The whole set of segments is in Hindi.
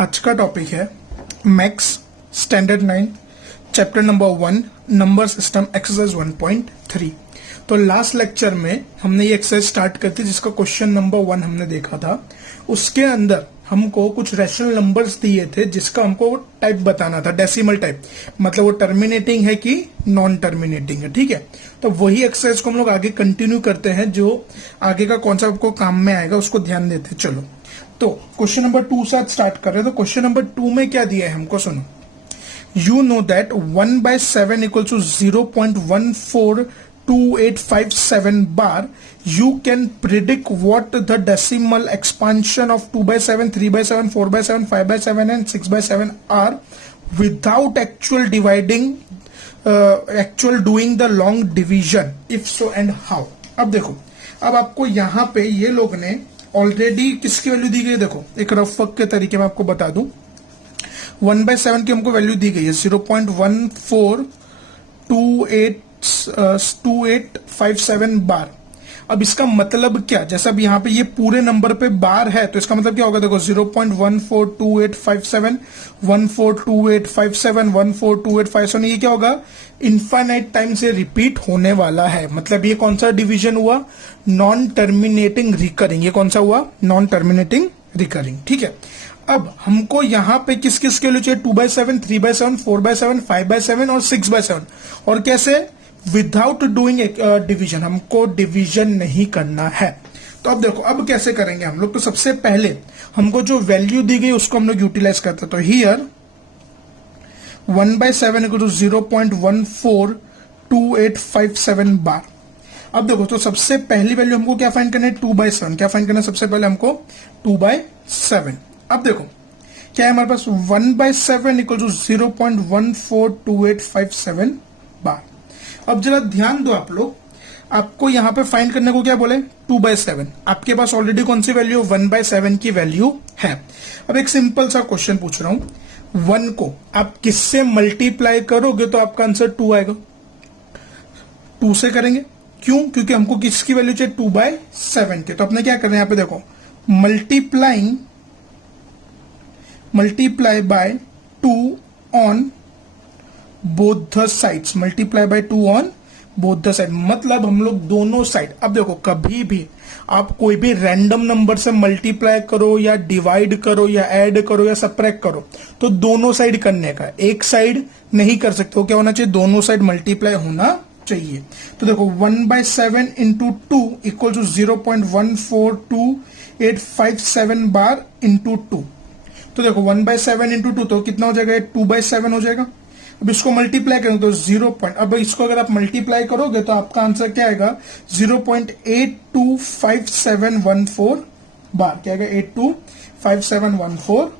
आज का टॉपिक है max standard 9 chapter number 1 number system exercise 1.3। तो लास्ट लेक्चर में हमने ये एक्सरसाइज स्टार्ट कर थी जिसका क्वेश्चन नंबर 1 हमने देखा था। उसके अंदर हमको कुछ रैशनल नंबर्स दिए थे जिसका हमको टाइप बताना था, डेसिमल टाइप, मतलब वो टर्मिनेटिंग है कि नॉन टर्मिनेटिंग है। ठीक है, तो वही एक्सरसाइज को हम लोग आगे कंटिन्यू करते हैं। जो आगे का कॉन्सेप्ट आपको काम में आएगा उसको ध्यान देते हैं। चलो, तो क्वेश्चन नंबर 2 से स्टार्ट कर रहे हैं। तो क्वेश्चन नंबर 2 में क्या दिया है हमको, सुनो। You know that 1/7 equals to 0.142857 bar. You can predict what the decimal expansion of 2/7, 3/7, 4/7, 5/7 and 6/7 are without actual dividing, actual doing the long division. If so and how. अब देखो, अब आपको यहाँ पे ये लोग ने ऑलरेडी किसकी वैल्यू दी गई, देखो एक रफ वर्क के तरीके में आपको बता दूं। 1/7 की हमको वैल्यू दी गई है 0.142857 बार। अब इसका मतलब क्या, जैसा अब यहाँ पे ये पूरे नंबर पे बार है तो इसका मतलब क्या होगा, देखो 0.142857, 142857, 142857, ये क्या होगा, इनफाइनाइट टाइम से रिपीट होने वाला है। मतलब ये कौन सा डिवीजन हुआ, नॉन टर्मिनेटिंग रिकरिंग। ये कौन सा हुआ, नॉन टर्मिनेटिंग रिकरिंग। ठीक है, अब हमको यहाँ पे किस किस के लिए चाहिए, 2/7, 3/7, 4/7, 5/7 और 6/7। और कैसे, विदाउट डूइंग डिवीजन, हमको डिवीजन नहीं करना है। तो अब देखो, अब कैसे करेंगे हम लोग। तो सबसे पहले हमको जो वैल्यू दी गई उसको हम लोग यूटिलाइज करते हैं। तो हियर 1/7 इक्वल टू 0.142857 बार। अब देखो, तो सबसे पहली वैल्यू हमको क्या फाइंड करना है, 2/7। क्या फाइंड करना है सबसे पहले हमको, 2/7। अब देखो क्या है हमारे पास, 1/7 इक्वल टू 0.142857 बार। अब जरा ध्यान दो आप लोग, आपको यहां पे फाइंड करने को क्या बोले, 2/7। आपके पास ऑलरेडी कौन सी वैल्यू, 1/7 की वैल्यू है। अब एक सिंपल सा क्वेश्चन पूछ रहा हूं, 1 को आप किससे मल्टीप्लाई करोगे तो आपका आंसर 2 आएगा। 2 से करेंगे, क्यों, क्योंकि हमको किसकी वैल्यू चाहिए, 2/7 के। तो अपने क्या कर रहे हैं, यहां पे देखो, multiply by 2 on both the sides, multiply by 2 on both the side, मतलब हम लोग दोनों साइड। अब देखो, कभी भी आप कोई भी रैंडम नंबर से मल्टीप्लाई करो या डिवाइड करो या ऐड करो या सब्ट्रैक्ट करो तो दोनों साइड करने का, एक साइड नहीं कर सकते हो। क्या होना चाहिए, दोनों साइड मल्टीप्लाई होना चाहिए। तो देखो 1/7 into 2 equal to 0.142857 bar into 2। तो देखो 1/7 इंटू 2 तो कितना हो जाएगा, 2/7 हो जाएगा। अब इसको मल्टीप्लाई करेंगे तो 0. अब इसको अगर आप मल्टीप्लाई करोगे तो आपका आंसर क्या आएगा, 0.825714 बार। क्या आएगा, 825714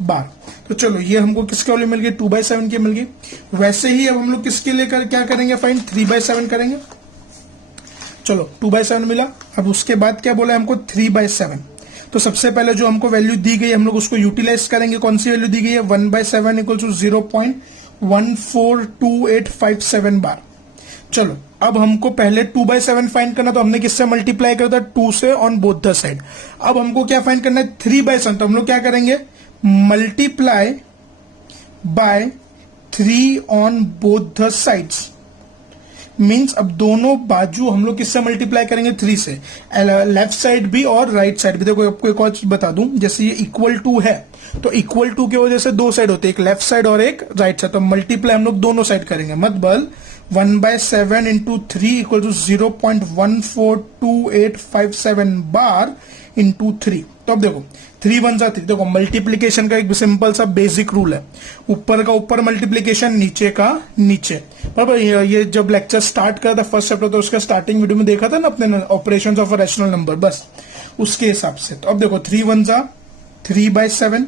बार। तो चलो, ये हमको किसके वाले मिल गई, 2/7 के मिल गई। वैसे ही अब हम लोग किसके लिए क्या करेंगे, फाइंड 3/7 करेंगे। चलो 2/7 मिला। अब उसके बाद क्या बोला हमको, 3/7। तो सबसे पहले जो हमको वैल्यू दी गई हम लोग उसको यूटिलाइज करेंगे। कौन सी वैल्यू दी गई है, 1/7 इक्वल टू 0.142857 बार। चलो, अब हमको पहले 2/7 फाइंड करना, तो हमने किससे मल्टीप्लाई करा था, 2 से ऑन बोथ द साइड। अब हमको क्या फाइंड करना है, 3/7। तो हम लोग क्या करेंगे, multiply by 3 on both the sides. Means अब दोनों बाजू हम लोग किससे मल्टीप्लाई करेंगे, 3 से, लेफ्ट साइड भी और राइट साइड भी। देखो आपको एक और चीज बता दूं, जैसे ये इक्वल टू है तो इक्वल टू की वजह से 2 साइड होते हैं, एक लेफ्ट साइड और एक राइट साइड। तो मल्टीप्लाई हम लोग दोनों साइड करेंगे, मतलब 1/7 into 3 equal to 0.142857 bar into 3। तो अब देखो 3 1 3, देखो मल्टीप्लीकेशन का एक सिंपल सा बेसिक रूल है, ऊपर का ऊपर मल्टीप्लीकेशन, नीचे का नीचे। बराबर, ये जब लेक्चर स्टार्ट करा था फर्स्ट चैप्टर तो उसका स्टार्टिंग वीडियो में देखा था ना अपने operations of a rational number, बस उसके हिसाब से। तो अब देखो 3 1 3/7।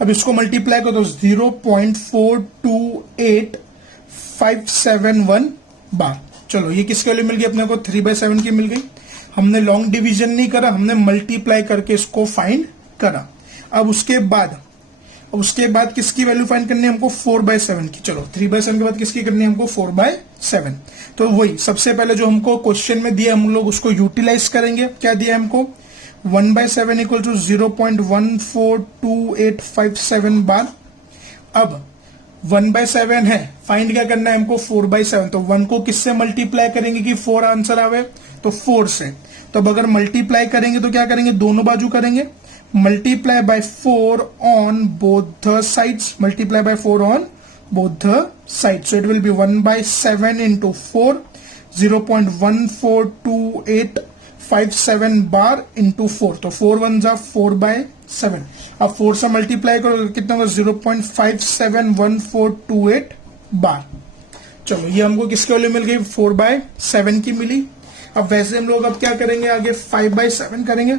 अब इसको मल्टीप्लाई करो तो 0.428571 बार। चलो, ये किसके लिए मिल गई अपने को, 3/7 की मिल गई। हमने लॉन्ग डिवीजन नहीं करा, हमने मल्टीप्लाई करके इसको फाइंड करा। अब उसके बाद किसकी वैल्यू फाइंड करनी है हमको, 4/7 की। चलो 3/7 के बाद किसकी करनी है हमको, 4/7। तो वही सबसे पहले जो हमको क्वेश्चन में दिया हम लोग उसको यूटिलाइज करेंगे। क्या दिया हमको, 1/7 इक्वल टू 0.142857 बार। अब 1/7 है, फाइंड क्या करना है हमको 4/7, तो 1 को किससे मल्टीप्लाई करेंगे कि 4 आंसर आवे, तो 4 से। तो अब अगर मल्टीप्लाई करेंगे तो क्या करेंगे, दोनों बाजू करेंगे, multiply by 4 on both the sides, multiply by 4 on both the sides, so it will be 1/7 into 4, 0.142857 bar into 4, तो 4 1 जा 4/7। अब 4 से मल्टीप्लाई करो कितना होगा, 0.571428 बार। चलो ये हमको किसकी वैल्यू मिल गई, 4/7 की मिली। अब वैसे हम लोग अब क्या करेंगे, आगे 5/7 करेंगे।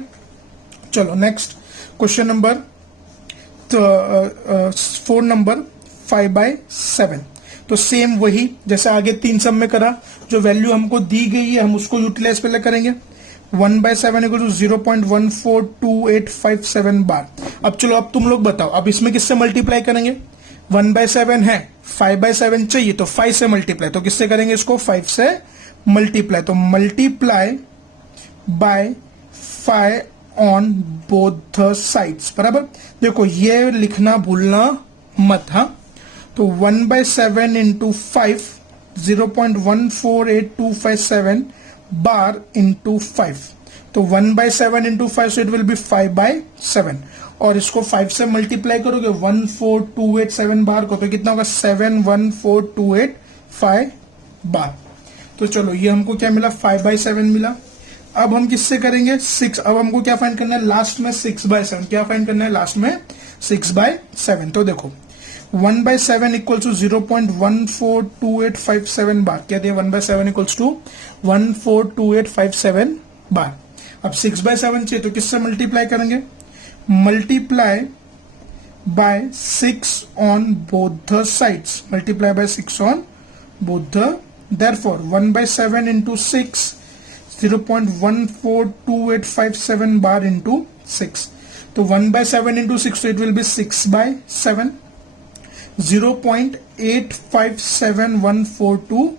चलो नेक्स्ट क्वेश्चन नंबर 4 नंबर 5/7। तो सेम वही जैसे आगे 3 सम में करा, जो वैल्यू हमको दी गई है हम उसको यूटिलाइज पहले करेंगे। 1/7 इक्वल टू 0.142857 बार। अब चलो अब तुम लोग बताओ, अब इसमें किससे मल्टीप्लाई करेंगे, 1/7 है, 5/7 चाहिए, तो 5 से मल्टीप्लाई, तो किससे करेंगे इसको, 5 से मल्टीप्लाई, तो multiply by 5 on both the sides, बराबर। देखो ये लिखना भूलना मत, हाँ। तो 1/7 इंटू 5, 0.148257 बार इंटू 5, तो 1/7 into 5, so it will be 5/7, और इसको 5 से मल्टीप्लाई करोगे 14287 बार को, तो कितना होगा, 714285 बार। तो चलो ये हमको क्या मिला, 5/7 मिला। अब हम किससे करेंगे, 6। अब हमको क्या फाइंड करना है, लास्ट में 6/7, क्या फाइंड करना है, लास्ट में 6/7। तो देखो 1/7 इक्वल्स टू 0.142857 बार, क्या दिया, 1/7 इक्वल्स टू 1422857 बार। अब 6/7 चाहिए, तो किससे मल्टीप्लाई करेंगे, multiply by 6 on both the sides, multiply by 6 on both the, therefore 1/7 into 6, 0.142857 bar into 6, तो 1/7 इंटू 6, तो इट विल बी 6/7, 0.857142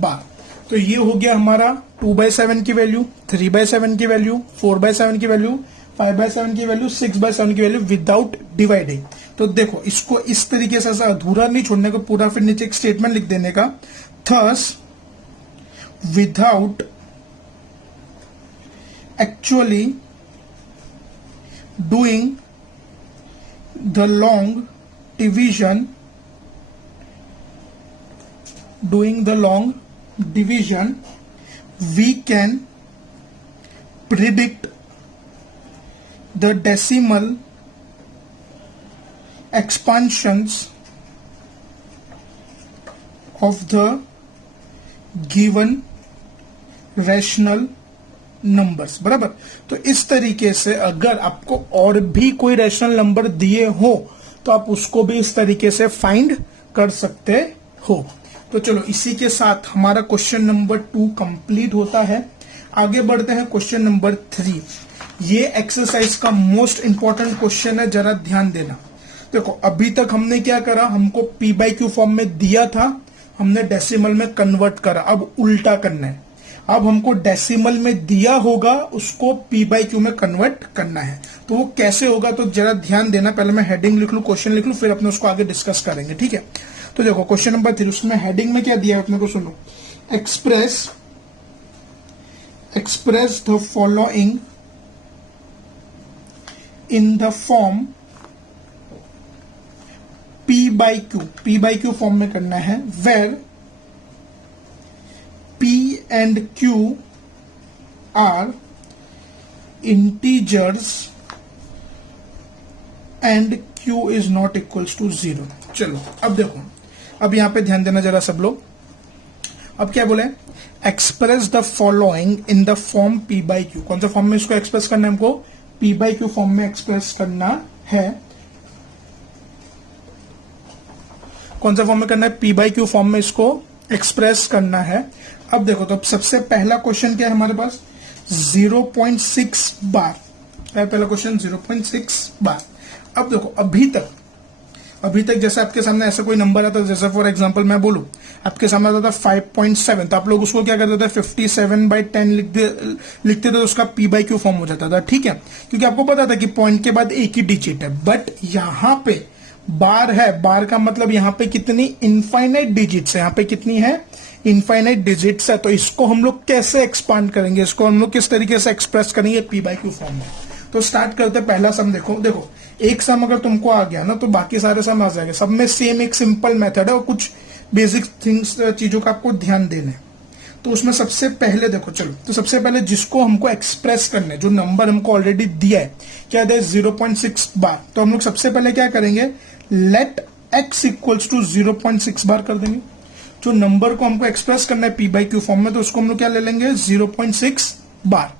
बार। तो ये हो गया हमारा 2/7 की वैल्यू, 3/7 की वैल्यू, 4/7 की वैल्यू, 5/7 की वैल्यू, 6/7 की वैल्यू विदाउट डिवाइडिंग। तो देखो इसको इस तरीके से अधूरा नहीं छोड़ने का, पूरा फिर नीचे एक स्टेटमेंट लिख देने का, thus without actually doing the long division, we can predict the decimal expansions of the given rational numbers, बराबर। तो इस तरीके से अगर आपको और भी कोई रैशनल नंबर दिए हो तो आप उसको भी इस तरीके से फाइंड कर सकते हो। तो चलो इसी के साथ हमारा क्वेश्चन नंबर 2 कंप्लीट होता है। आगे बढ़ते हैं क्वेश्चन नंबर 3। ये एक्सरसाइज का मोस्ट इंपॉर्टेंट क्वेश्चन है, जरा ध्यान देना। देखो अभी तक हमने क्या करा, हमको p/q फॉर्म में दिया था, हमने डेसिमल में कन्वर्ट करा, अब उल्टा करना है। अब हमको डेसिमल में दिया होगा, उसको p/q में कन्वर्ट करना है। तो वो कैसे होगा, तो जरा ध्यान देना। पहले मैं हेडिंग लिख लूं, क्वेश्चन लिख लूं, फिर अपने उसको आगे डिस्कस करेंगे, ठीक है। तो देखो क्वेश्चन नंबर 3, उसमें हेडिंग में क्या दिया है अपने को, सुनो। Express the following in the form p/q form में करना है, where p and q are integers and q is not equals to 0। चलो अब देखो, अब यहां पे ध्यान देना जरा सब लोग। अब क्या बोले, express the following in the form p/q। कौन सा फॉर्म में इसको एक्सप्रेस करना है, हमको p/q फॉर्म में एक्सप्रेस करना है। कौन सा फॉर्म में करना है, p/q फॉर्म में इसको एक्सप्रेस करना है। अब देखो, तो अब सबसे पहला क्वेश्चन क्या है हमारे पास, 0.6 बार है पहला क्वेश्चन, 0.6 बार। अब देखो अभी तक अभी तक जैसे आपके सामने ऐसा कोई नंबर आता है, जैसे फॉर एग्जांपल मैं बोलूं आपके सामने आता था 5.7, तो आप लोग उसको क्या करते थे 57/10 लिखते थे, तो उसका p/q फॉर्म हो जाता था, ठीक है, क्योंकि आपको पता था कि पॉइंट के बाद एक ही डिजिट है। बट यहाँ पे बार है, बार का मतलब यहाँ पे कितनी इनफाइनाइट डिजिट्स है, यहाँ पे कितनी है इनफाइनाइट डिजिट्स है। तो इसको हम लोग कैसे एक्सपांड करेंगे, इसको हम लोग किस तरीके से एक्सप्रेस करेंगे p/q फॉर्म में। तो स्टार्ट करते पहला सम। देखो एक सम अगर तुमको आ गया ना तो बाकी सारे सम आ जाएंगे। सब में सेम एक सिंपल मेथड है और कुछ बेसिक थिंग्स चीजों का आपको ध्यान देना है। तो उसमें सबसे पहले देखो, चलो तो सबसे पहले जिसको हमको एक्सप्रेस करना है, जो नंबर हमको ऑलरेडी दिया है, क्या है 0.6 बार, तो हम लोग सबसे पहले क्या करेंगे, लेट x इक्वल्स टू 0.6 बार कर देंगे। जो नंबर को हमको एक्सप्रेस करना है p/q फॉर्म में, तो उसको हम लोग क्या ले लेंगे 0.6 बार।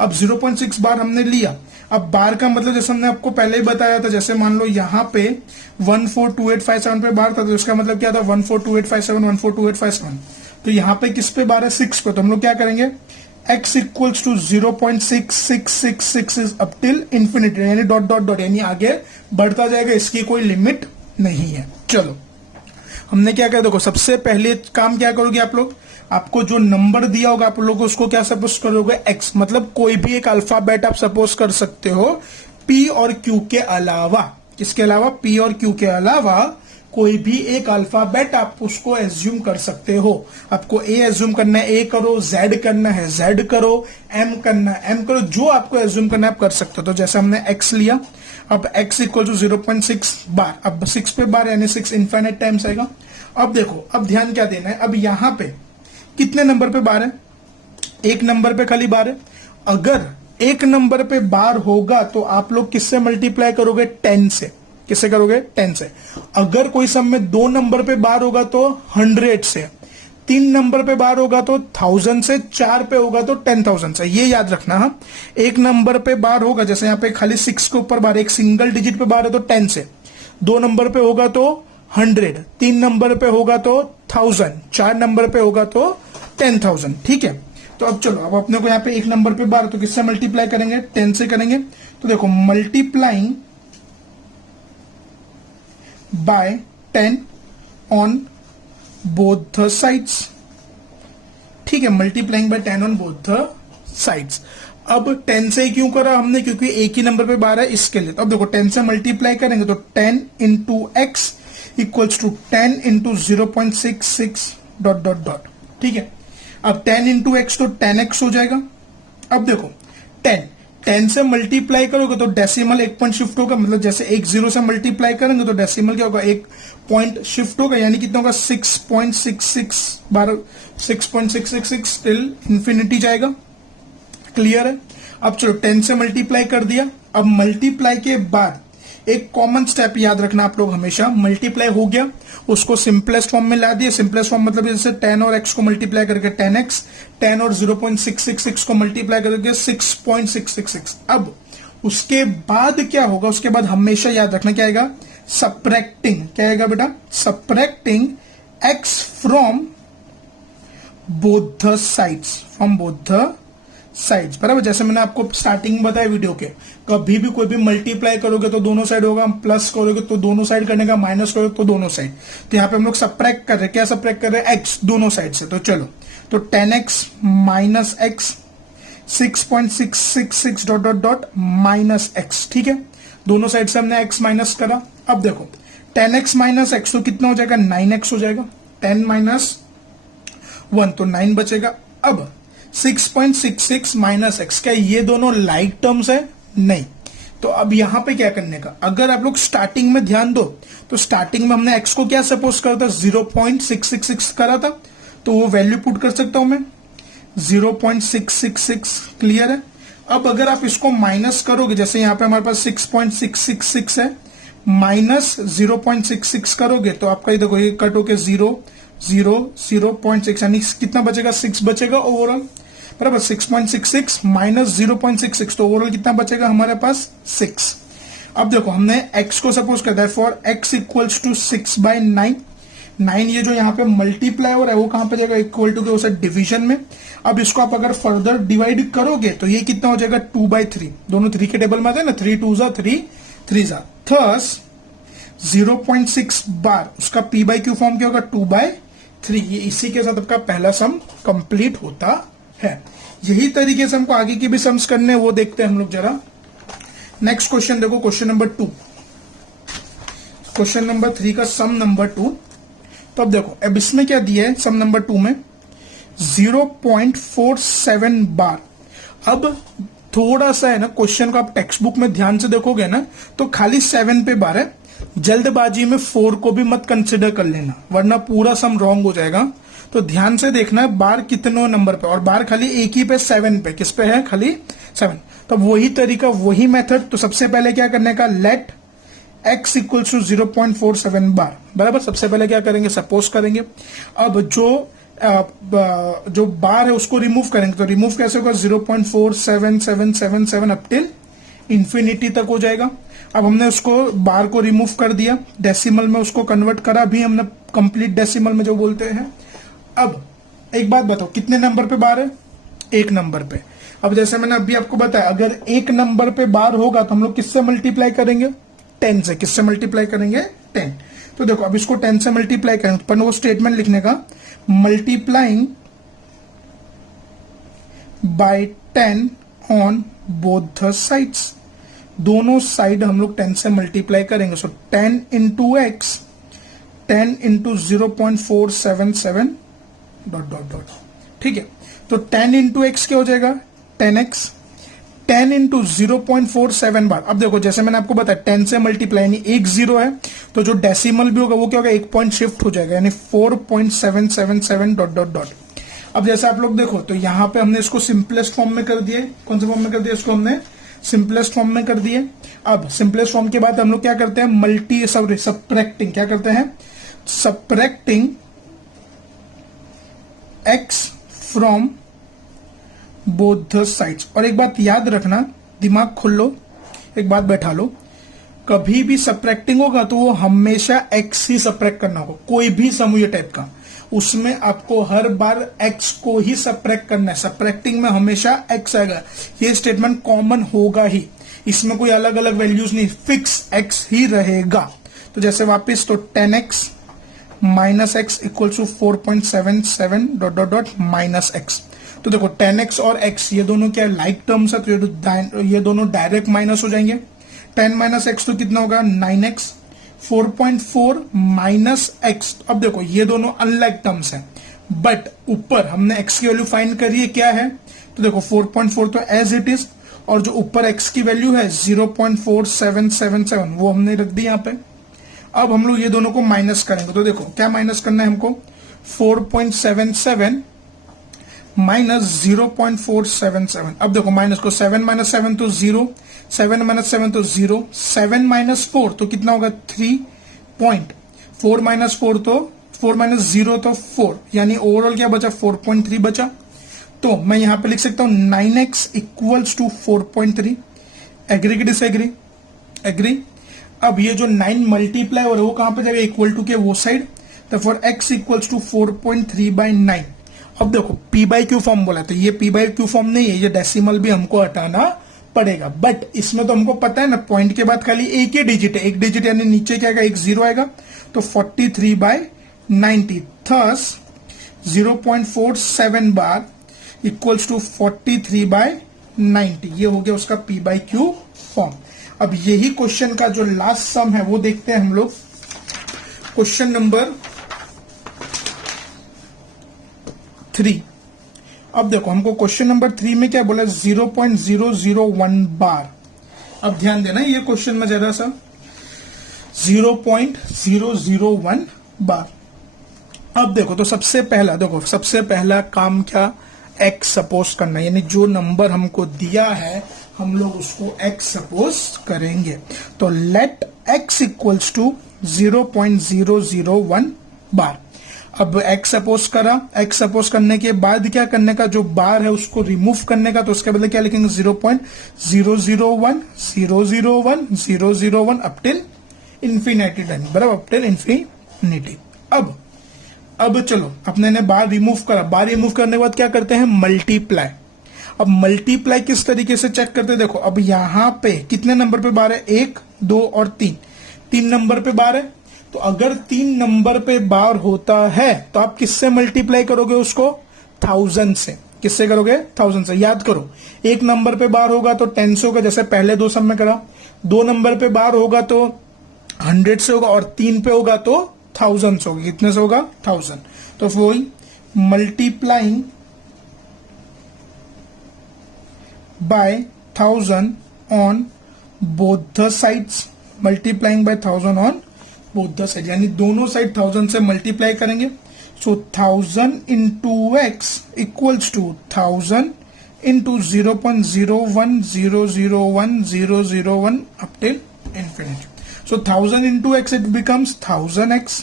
अब 0.6 बार हमने लिया। अब बार का मतलब जैसे हमने आपको पहले ही बताया था, जैसे मान लो यहाँ पे 142857 पे बार था, तो इसका मतलब क्या था 142857 142857। तो यहाँ पे किस पे बार है 6 पे, तो हम लोग क्या करेंगे x equals to 0.6666 up till infinity, यानी डॉट डॉट डॉट, यानी आगे बढ़ता जाएगा, इसकी कोई लिमिट नहीं है। चलो हमने क्या किया, देखो सबसे पहले काम क्या करोगे आप लोग, आपको जो नंबर दिया होगा आप लोग उसको क्या सपोज करोगे x, मतलब कोई भी एक अल्फाबेट आप सपोज कर सकते हो p और q के अलावा। किसके अलावा? p और q के अलावा कोई भी एक अल्फाबेट आप उसको एज्यूम कर सकते हो। आपको a एज्यूम करना है a करो, z करना है z करो, m करना है m करो, जो आपको एज्यूम करना है आप कर सकते हो। तो जैसे हमने x लिया, अब x इक्वल टू 0.6 बार, अब 6 पे बार यानी 6 इनफाइनाइट टाइम्स आएगा। अब देखो, अब ध्यान क्या देना है, अब यहां पे कितने नंबर पे बार है, एक नंबर पे खाली बार है। अगर एक नंबर पे बार होगा तो आप लोग किससे मल्टीप्लाई करोगे 10 से। किससे करोगे 10 से। अगर कोई सम में 2 नंबर पे बार होगा तो 100 से, 3 नंबर पे बार होगा तो 1000 से, 4 पे होगा तो 10,000 से। ये याद रखना। हाँ, एक नंबर पे बार होगा, जैसे यहाँ पे खाली 6 के ऊपर बार, एक सिंगल डिजिट पे बार है तो 10 से, 2 नंबर पे होगा तो 100, 3 नंबर पे होगा तो 1000, 4 नंबर पे होगा तो 10,000। ठीक है, तो अब चलो, अब अपने को यहाँ पे एक नंबर पे बार, तो किससे मल्टीप्लाई करेंगे 10 से करेंगे। तो देखो, multiplying by 10 on both the sides. ठीक है, multiplying by 10 on both the sides. अब 10 से क्यों करा हमने, क्योंकि एक ही नंबर पे बार है इसके लिए। तो अब देखो 10 से मल्टीप्लाई करेंगे तो 10 into x equals to 10 into 0.66 dot dot dot. ठीक है, अब 10 इंटू एक्स तो 10x हो जाएगा। अब देखो 10 से मल्टीप्लाई करोगे तो डेसिमल एक पॉइंट शिफ्ट होगा, मतलब जैसे एक 0 से मल्टीप्लाई करेंगे तो डेसिमल क्या होगा, एक पॉइंट शिफ्ट होगा, यानी कितना होगा 6.66 बार, 6.666 टिल इंफिनिटी जाएगा। क्लियर है। अब चलो 10 से मल्टीप्लाई कर दिया। अब मल्टीप्लाई के बाद एक कॉमन स्टेप याद रखना आप लोग हमेशा, मल्टीप्लाई हो गया उसको सिंपलेस्ट फॉर्म में ला दिया। सिंपलेस्ट फॉर्म मतलब जैसे 10 और x को मल्टीप्लाई करके 10x, 10 और 0.666 को मल्टीप्लाई करके 6.666। अब उसके बाद क्या होगा, उसके बाद हमेशा याद रखना क्या आएगा, सब्ट्रैक्टिंग। क्या आएगा बेटा, subtracting x from both the sides, from both the sides. बराबर, जैसे मैंने आपको स्टार्टिंग में बताया वीडियो के, कभी भी कोई भी मल्टीप्लाई करोगे तो दोनों साइड होगा, प्लस करोगे तो दोनों साइड करने का, माइनस करोगे तो दोनों साइड। तो यहाँ पे हम लोग सब्ट्रैक्ट कर रहे हैं, क्या सब्ट्रैक्ट कर रहे हैं, x दोनों साइड से। तो चलो, तो 10x minus x 6.666 dot dot dot minus x. ठीक है, दोनों साइड से हमने x माइनस करा। अब देखो 10x माइनस एक्स तो कितना हो जाएगा, 9x हो जाएगा। 10 माइनस 1 तो 9 बचेगा। अब 6.66 माइनस एक्स, क्या ये दोनों लाइक टर्म्स है? नहीं। तो अब यहां पे क्या करने का, अगर आप लोग स्टार्टिंग में ध्यान दो तो स्टार्टिंग में हमने एक्स को क्या सपोज करा था, 0.666 करा था, तो वो वैल्यू पुट कर सकता हूं मैं 0.666। क्लियर है। अब अगर आप इसको माइनस करोगे, जैसे यहां पे हमारे पास 6.666 है, माइनस 0.66 करोगे तो आपका ये देखो, ये कट होके 0.6, यानी कितना बचेगा, 6 बचेगा ओवरऑल। बराबर, 6.66 माइनस 0.66, तो ओवरऑल कितना बचेगा हमारे पास 6। अब देखो हमने x को सपोज करता है फॉर x इक्वल्स टू 6/9। 9 ये जो यहाँ पे मल्टीप्लाई हो रहा है वो कहां पे जाएगा, इक्वल टू के उसे डिवीजन में। अब इसको आप अगर फर्दर डिवाइड करोगे तो ये कितना हो जाएगा, 2/3। दोनों 3 के टेबल में आते हैं ना, 3 2 3 3 थर्स 0.6 बार, उसका p बाई क्यू फॉर्म क्या होगा 2/3। ये इसी के साथ आपका पहला सम कंप्लीट होता है। यही तरीके से हमको आगे की भी सम्स करने हैं, वो देखते हैं हम लोग जरा। नेक्स्ट क्वेश्चन देखो, क्वेश्चन नंबर 2, क्वेश्चन नंबर 3 का सम नंबर 2। तो अब देखो, अब इसमें क्या दिया है सम नंबर 2 में 0.47 बार। अब थोड़ा सा है ना, क्वेश्चन को आप टेक्स्ट बुक में ध्यान से देखोगे ना तो खाली 7 पे बार है, जल्दबाजी में 4 को भी मत कंसिडर कर लेना वरना पूरा सम रॉन्ग हो जाएगा। तो ध्यान से देखना है बार कितने नंबर पे, और बार खाली एक ही पे 7 पे, किस पे है खाली 7। तो वही तरीका वही मेथड। तो सबसे पहले क्या करने का, लेट x इक्वल्स टू 0.47 बार, बराबर। सबसे पहले क्या करेंगे, सपोज करेंगे। अब जो बार है उसको रिमूव करेंगे, तो रिमूव कैसे होगा, 0.47777 अप टिल इंफिनिटी तक हो जाएगा। अब हमने उसको बार को रिमूव कर दिया, डेसिमल में उसको कन्वर्ट करा भी हमने, कंप्लीट डेसिमल में जो बोलते हैं। अब एक बात बताओ, कितने नंबर पे बार है, एक नंबर पे। अब जैसे मैंने अभी आपको बताया, अगर एक नंबर पे बार होगा तो हम लोग किससे मल्टीप्लाई करेंगे, 10 से। किससे मल्टीप्लाई करेंगे, 10। तो देखो अब इसको 10 से मल्टीप्लाई करेंगे, पर वो स्टेटमेंट लिखने का, multiplying by 10 on both the sides. दोनों साइड हम लोग 10 से मल्टीप्लाई करेंगे। सो 10 into x, 10 into 0.477 dot dot dot, ठीक है। तो 10 इंटू एक्स क्या हो जाएगा, 10x, 10 इंटू 0.47 बार। अब देखो जैसे मैंने आपको बताया 10 से मल्टीप्लाई, यानी एक 0 है तो जो डेसिमल भी होगा वो क्या होगा, एक पॉइंट शिफ्ट हो जाएगा, यानी 4.777 डॉट डॉट डॉट। अब जैसे आप लोग देखो तो यहां पे हमने इसको सिंपलेस्ट फॉर्म में कर दिए। कौन से फॉर्म में कर दिया, इसको हमने सिंपलेस्ट फॉर्म में कर दिए। अब सिंपलेस्ट फॉर्म के बाद हम लोग क्या करते हैं, सब्ट्रैक्टिंग, क्या करते हैं, subtracting x from both the sides. और एक बात याद रखना, दिमाग खोल लो, एक बात बैठा लो, कभी भी सब्ट्रैक्टिंग होगा तो वो हमेशा x ही सब्ट्रैक्ट करना होगा। कोई भी समूह टाइप का, उसमें आपको हर बार x को ही सब्ट्रैक्ट करना है। सब्ट्रैक्टिंग में हमेशा x आएगा, ये स्टेटमेंट कॉमन होगा ही, इसमें कोई अलग अलग वैल्यूज नहीं, फिक्स x ही रहेगा। तो जैसे वापस, तो 10x minus X equal to 4.77 dot dot dot minus X. तो देखो 10x और x ये दोनों क्या लाइक टर्म्स है, तो ये दोनों डायरेक्ट माइनस हो जाएंगे। 10 माइनस एक्स तो कितना होगा, 9x। 4.4 माइनस एक्स, अब देखो ये दोनों अनलाइक टर्म्स हैं, बट ऊपर हमने x की वैल्यू फाइंड करी है, क्या है, तो देखो 4.4 तो एज इट इज, और जो ऊपर x की वैल्यू है 0.4777 वो हमने रख दी यहाँ पे। अब हम लोग ये दोनों को माइनस करेंगे, तो देखो क्या माइनस करना है हमको, 4.77 माइनस 0.477। अब देखो माइनस को 7 माइनस 7 तो 0, 7 माइनस 7 तो 0, 7 माइनस 4 तो कितना होगा 3.4 माइनस 4 तो 4 माइनस 0 तो 4, यानी ओवरऑल क्या बचा 4.3 बचा। तो मैं यहां पे लिख सकता हूं 9x इक्वल्स टू 4.3। एग्री की डिसएग्री, एग्री। अब ये जो 9 मल्टीप्लाई हो रहा है वो कहां पे जाएगा, इक्वल टू के वो साइड, तो फॉर x इक्वल्स टू 4.3/9। अब देखो p बाई क्यू फॉर्म बोला, तो ये p बाई क्यू फॉर्म नहीं है, ये डेसिमल भी हमको हटाना पड़ेगा। बट इसमें तो हमको पता है ना, पॉइंट के बाद खाली एक ही डिजिट है, एक डिजिट यानी नीचे क्या आएगा, एक 0 आएगा, तो 43/90। थस 0.47 बार इक्वल्स टू 43/90, ये हो गया उसका p बाई क्यू फॉर्म। अब यही क्वेश्चन का जो लास्ट सम है वो देखते हैं हम लोग, क्वेश्चन नंबर 3। अब देखो हमको क्वेश्चन नंबर 3 में क्या बोला, 0.001 बार। अब ध्यान देना ये क्वेश्चन में जरा सा, 0.001 बार। अब देखो तो सबसे पहला काम क्या, x सपोज करना, यानी जो नंबर हमको दिया है हम लोग उसको x सपोज करेंगे। तो लेट x इक्वल्स टू 0.001 बार। अब x सपोज करा, x सपोज करने के बाद क्या करने का, जो बार है उसको रिमूव करने का, तो उसके बदले क्या लिखेंगे 0.001 001 001 अप टिल इंफिनिटी, डन, बराबर, अप टिल इंफिनिटी। अब चलो अपने ने बार रिमूव करा, बार रिमूव करने के बाद क्या करते हैं, मल्टीप्लाई। अब मल्टीप्लाई किस तरीके से चेक करते हैं, देखो अब यहां पे कितने नंबर पे बार है, 1 2 और 3, 3 नंबर पे बार है, तो अगर 3 नंबर पे बार होता है तो आप किससे मल्टीप्लाई करोगे उसको? 1000 से। किससे करोगे? 1000 से। याद करो, 1 नंबर पे बार होगा तो 10 से होगा, जैसे पहले 2 सम में करा। 2 नंबर पे बार होगा तो 100 से होगा, और 3 पे होगा तो 1000 से होगा। कितने से होगा? 1000। तो वही multiplying by 1000 on both the sides, multiplying by 1000 on both the side, यानी दोनों साइड 1000 से मल्टीप्लाई करेंगे। So 1000 into x equals to 1000 into 0.01001001 up till infinity. So 1000 into x it becomes 1000x।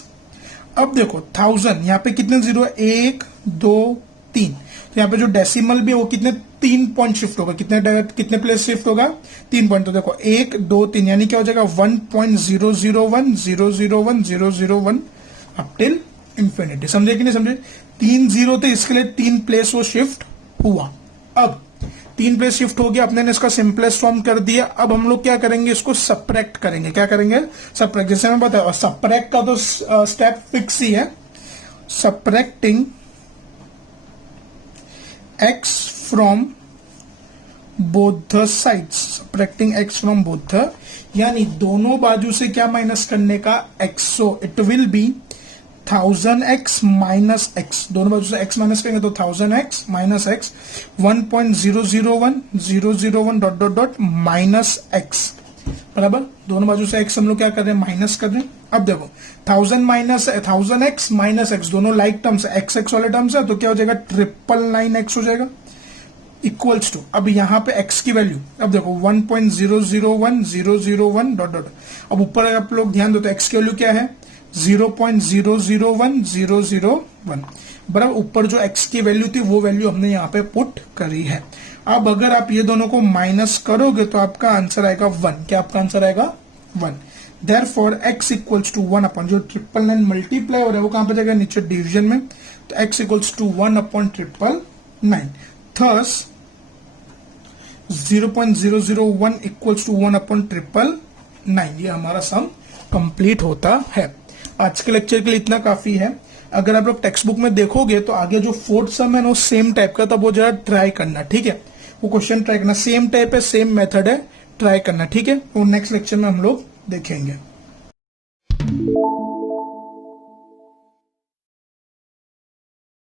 अब देखो 1000 यहाँ पे कितने जीरो है? 1 2 3। तो यहाँ पे जो डेसिमल भी है वो कितने 3 पॉइंट शिफ्ट होगा, कितने प्लेस शिफ्ट होगा? 3 पॉइंट। तो देखो 1 2 3 यानी क्या हो जाएगा? 1.001001001001 अप टिल इंफिनिटी। समझे कि नहीं समझे? 3 जीरो थे, इसके लिए 3 प्लेस वो शिफ्ट हुआ। अब 3 प्लेस शिफ्ट हो गया, अपने ने इसका सिंपलेस्ट फॉर्म कर दिया। अब हम लोग क्या करेंगे? इसको सब्ट्रैक्ट करेंगे। क्या करेंगे? सब्ट्रैक्ट। जैसे मैं बताया, सब्ट्रैक्ट का तो स्टेप फिक्स ही है। Subtracting x from both the sides, subtracting x from both the, यानी दोनों बाजू से क्या माइनस करने का? x। So it will be 1000x minus x। दोनों बाजू से x माइनस करेंगे तो 1000x minus x 1.001001 dot dot dot minus x बराबर। दोनों बाजू से x हम लोग क्या कर रहे हैं? माइनस कर रहे हैं। अब देखो 1000 माइनस 1000x माइनस x, दोनों लाइक टर्म्स है, x वाले टर्म्स है, तो क्या हो जाएगा? 999x हो जाएगा इक्वल्स टू। अब यहाँ पे x की वैल्यू, अब देखो 1.001001 डॉट डॉट। अब ऊपर आप लोग ध्यान दो तो x की वैल्यू क्या है? 0.001001 बराबर। ऊपर जो x की वैल्यू थी वो वैल्यू हमने यहाँ पे पुट करी है। अब अगर आप ये दोनों को माइनस करोगे तो आपका आंसर आएगा 1। क्या आपका आंसर आएगा? 1। Therefore x equals to 1 upon, जो 999 मल्टीप्लाई हो रहा है वो कहां पे जाएगा? नीचे डिवीजन में। तो x equals to 1 upon 999। Thus 0.001 equals to 1 upon 999। ये हमारा सम कंप्लीट होता है। आज के लेक्चर के लिए इतना काफी है। अगर आप लोग टेक्स्ट बुक में देखोगे तो आगे जो 4th सम है ना वो सेम टाइप का, तब वो जरा ट्राई करना, ठीक है? वो क्वेश्चन ट्राई करना, सेम टाइप है, सेम मेथड है, ट्राई करना, ठीक है? वो नेक्स्ट लेक्चर में हम लोग देखेंगे।